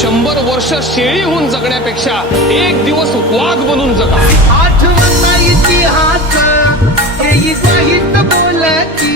100 वर्ष शेळी होऊन जगण्यापेक्षा एक दिवस वाघ बनून जगा. आठवण इतिहास येई साहित्य बोलती